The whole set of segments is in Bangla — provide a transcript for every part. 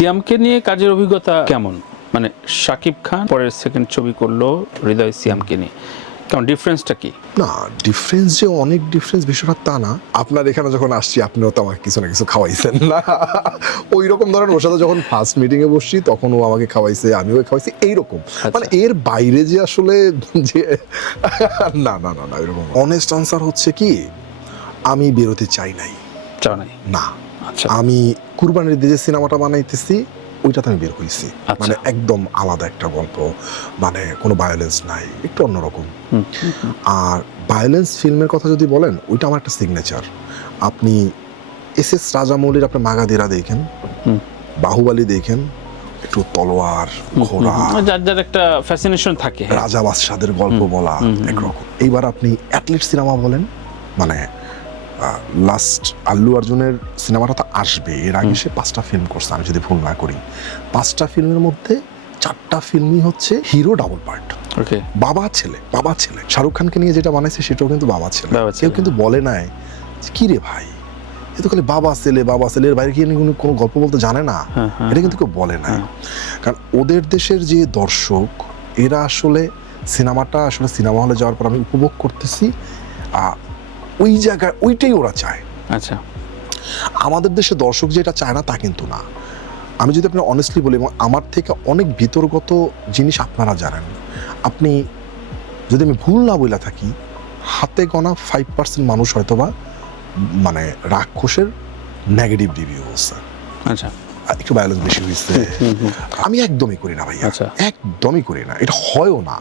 সিয়ামকে নিয়ে কাজের অভিজ্ঞতা কেমন? মানে শাকিব খান পরের সেকেন্ড ছবি করলো হৃদয় সিয়ামকে নিয়ে, কেমন ডিফারেন্সটা কি? না, ডিফারেন্স যে অনেক ডিফারেন্স বিষয়টা তা না। আপনার এখানে যখন আসছি আপনিও তো আমাকে কিছু না কিছু খাওয়াইছেন না, ওই রকম ধরেন ওর সাথে যখন ফার্স্ট মিটিংয়ে বসছি তখন ও আমাকে খাওয়াইছে, আমিও খাওয়াইছি, এইরকম। মানে এর বাইরে যে আসলে যে না না না না এরকম। অনেস্ট আনসার হচ্ছে কি, আমি বেরোতে চাই নাই। চাও নাই? না, আচ্ছা, আমি কুরবানির ঈদে যে সিনেমাটা বানাইতেছি ওইটাতে আমি বের হইছি। মানে একদম আলাদা একটা গল্প, মানে কোনো ভায়োলেন্স নাই, একটু অন্যরকম। আর ভায়োলেন্স ফিল্মের কথা যদি বলেন, ওইটা আমার একটা সিগনেচার। আপনি এস রাজামৌলির আপনি মাগাধীরা দেখেন, বাহুবলী দেখেন, একটু তলোয়ার ঘোড়া, যার যার একটা ফ্যাসিনেশন থাকে, রাজা বাদশাদের গল্প বলা একরকম। এইবার আপনি অ্যাথলিট সিনেমা বলেন, মানে লাস্ট আল্লু অর্জুনের সিনেমাটা তো আসবে, এর আগে সে 5টা ফিল্ম করছে আমি যদি ভুল না করি। 5টা ফিল্মের মধ্যে 4টা ফিল্মই হচ্ছে হিরো ডাবল পার্ট। ওকে, বাবা ছেলে বাবা ছেলে। শাহরুখ খানকে নিয়ে যেটা বানাইছে সেটাও কিন্তু বাবা ছেলে। কেউ কিন্তু বলে নাই কি রে ভাই, এ তো খালি বাবা ছেলে বাবা ছেলে, এর বাইরে কি কোনো গল্প বলতে জানে না, এটা কিন্তু কেউ বলে নাই। কারণ ওদের দেশের যে দর্শক, এরা আসলে সিনেমাটা আসলে সিনেমা হলে যাওয়ার পর আমি উপভোগ করতেছি, ওই জায়গায় ওইটাই ওরা চায়। আচ্ছা, আমাদের দেশে দর্শক যেটা চায় না তা কিন্তু না। আমি যদি আপনি অনেস্টলি বলি, এবং আমার থেকে অনেক বিতর্কত জিনিস আপনারা জানেন, আপনি যদি আমি ভুল না বলে থাকি, হাতে গোনা 5% মানুষ হয়তোবা মানে রাক্ষসের নেগেটিভ রিভিউ হচ্ছে। আচ্ছা, একটু ভায়োলেন্স বেশি হয়েছে, আমি একদমই করি না ভাইয়া, একদমই করি না, এটা হয়ও না।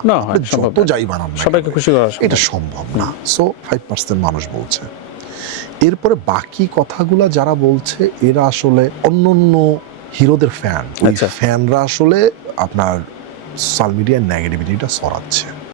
যত যাই বানান না, সবাইকে খুশি করা এটা সম্ভব না। সো 5% মানুষ বলছে। এরপরে বাকি কথাগুলা যারা বলছে এরা আসলে অন্য অন্য হিরোদের ফ্যান। ওই ফ্যানরা আসলে আপনার সোশ্যাল মিডিয়ার নেগেটিভিটিটা ছড়াচ্ছে।